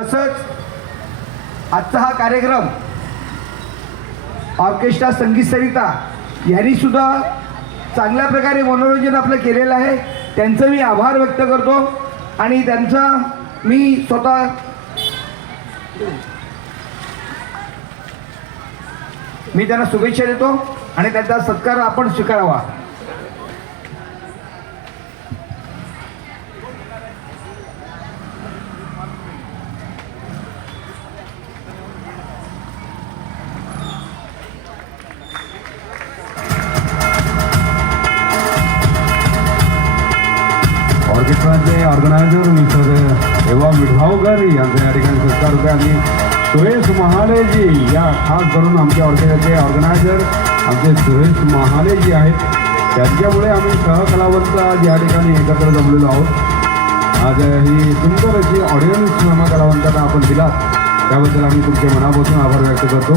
तसंच आजचा हा कार्यक्रम ऑर्केस्ट्रा संगीत सरिता यांनी सुद्धा चांगल्या प्रकारे मनोरंजन आपलं केलेलं आहे. त्यांचं मी आभार व्यक्त करतो आणि त्यांचा मी स्वतः त्यांना शुभेच्छा देतो आणि त्यांचा सत्कार आपण स्वीकारावा. ऑर्केस्ट्राचे ऑर्गनायझर मिस्टर एवा मिठभावकर यांचा या ठिकाणी सत्कार होते आणि सुरेश महालेजी या खास करून आमच्या ऑर्केस्ट्राचे ऑर्गनायझर आमचे सुरेश महालेजी आहेत. त्यांच्यामुळे आम्ही सहकलावंत आज या ठिकाणी एकत्र जमलेलो आहोत. आज ही सुंदर अशी ऑडियन्स कलावंतांना आपण दिलात त्याबद्दल आम्ही तुमचे मनापासून आभार व्यक्त करतो.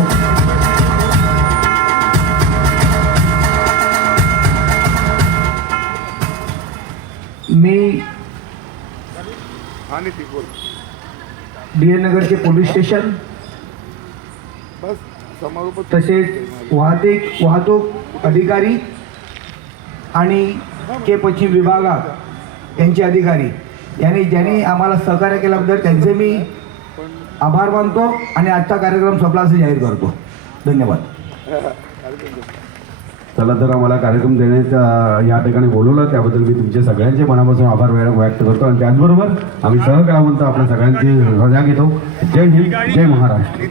मी नगरचे पोलीस स्टेशन तसेच वाहतूक अधिकारी आणि के पश्चिम विभागात यांचे अधिकारी ज्यांनी आम्हाला सहकार्य केल्याबद्दल त्यांचे मी आभार मानतो आणि आजचा कार्यक्रम संपला असे जाहीर करतो. धन्यवाद. चला तर आम्हाला कार्यक्रम देण्याच्या या ठिकाणी बोलवलं त्याबद्दल मी तुमचे सगळ्यांचे मनापासून आभार व्यक्त करतो आणि त्याचबरोबर आम्ही सहकलावंत आपल्या सगळ्यांची रजा घेतो. जय हिंद, जय महाराष्ट्र.